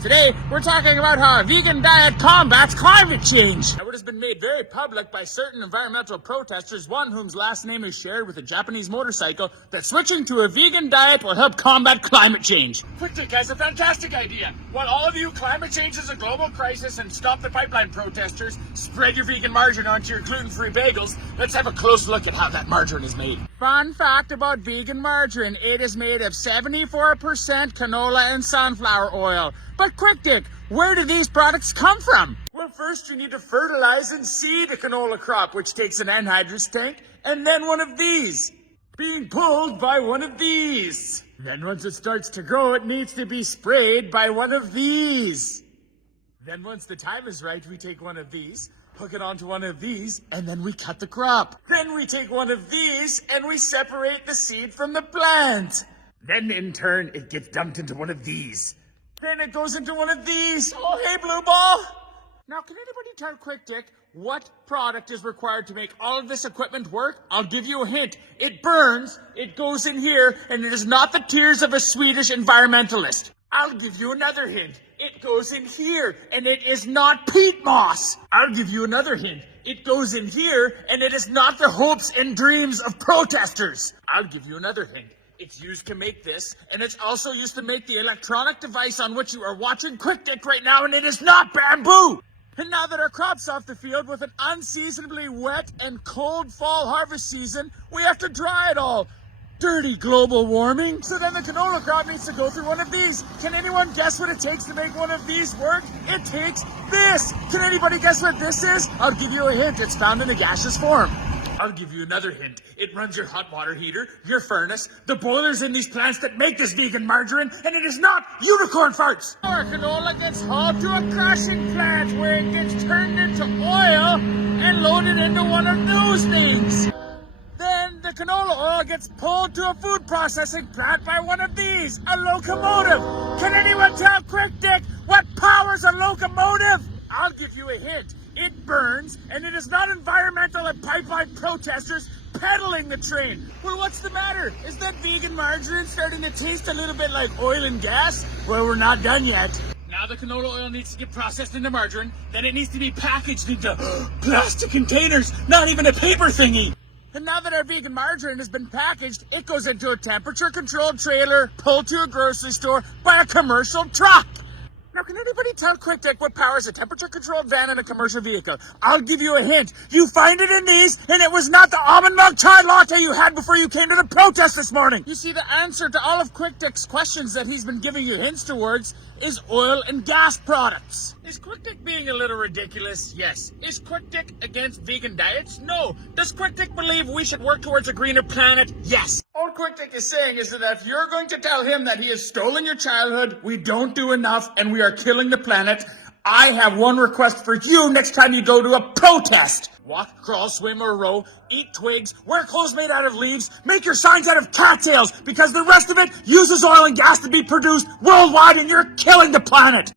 Today, we're talking about how a vegan diet combats climate change. Now, it has been made very public by certain environmental protesters, one whose last name is shared with a Japanese motorcycle, that switching to a vegan diet will help combat climate change. Quick Take has a fantastic idea. While all of you, climate change is a global crisis and stop the pipeline protesters, spread your vegan margarine onto your gluten-free bagels. Let's have a close look at how that margarine is made. Fun fact about vegan margarine, it is made of 74% canola and sunflower oil. But Quick Take, where do these products come from? Well, first you need to fertilize and seed a canola crop, which takes an anhydrous tank, and then one of these, being pulled by one of these. Then once it starts to grow, it needs to be sprayed by one of these. Then once the time is right, we take one of these, hook it onto one of these, and then we cut the crop. Then we take one of these, and we separate the seed from the plant. Then in turn, it gets dumped into one of these. Then it goes into one of these. Oh, hey, blue ball. Now, can anybody tell Quick Take what product is required to make all of this equipment work? I'll give you a hint. It burns, it goes in here, and it is not the tears of a Swedish environmentalist. I'll give you another hint. It goes in here, and it is not peat moss. I'll give you another hint. It goes in here, and it is not the hopes and dreams of protesters. I'll give you another hint. It's used to make this, and it's also used to make the electronic device on which you are watching Quick Take right now, and it is not bamboo! And now that our crop's off the field with an unseasonably wet and cold fall harvest season, we have to dry it all. Dirty global warming. So then the canola crop needs to go through one of these. Can anyone guess what it takes to make one of these work? It takes this. Can anybody guess what this is? I'll give you a hint. It's found in a gaseous form. I'll give you another hint. It runs your hot water heater, your furnace, the boilers in these plants that make this vegan margarine, and it is not unicorn farts. Our canola gets hauled to a crushing plant where it gets turned into oil and loaded into one of those things. Then the canola oil gets pulled to a food processing plant by one of these, a locomotive. Can anyone tell Quick Take what powers a locomotive? I'll give you a hint. It burns, and it is not environmental and pipeline protesters pedaling the train. Well, what's the matter? Is that vegan margarine starting to taste a little bit like oil and gas? Well, we're not done yet. Now the canola oil needs to get processed into margarine, then it needs to be packaged into plastic containers, not even a paper thingy. And now that our vegan margarine has been packaged, it goes into a temperature-controlled trailer, pulled to a grocery store by a commercial truck. Now, can anybody tell Quick Take what powers a temperature-controlled van in a commercial vehicle? I'll give you a hint. You find it in these, and it was not the almond milk chai latte you had before you came to the protest this morning. You see, the answer to all of Quick Take's questions that he's been giving you hints towards is oil and gas products. Is Quick Take being a little ridiculous? Yes. Is Quick Take against vegan diets? No. Does Quick Take believe we should work towards a greener planet? Yes. All Quick Take is saying is that if you're going to tell him that he has stolen your childhood, we don't do enough, and we are killing the planet, I have one request for you next time you go to a protest. Walk, crawl, swim, or row, eat twigs, wear clothes made out of leaves, make your signs out of cattails, because the rest of it uses oil and gas to be produced worldwide, and you're killing the planet.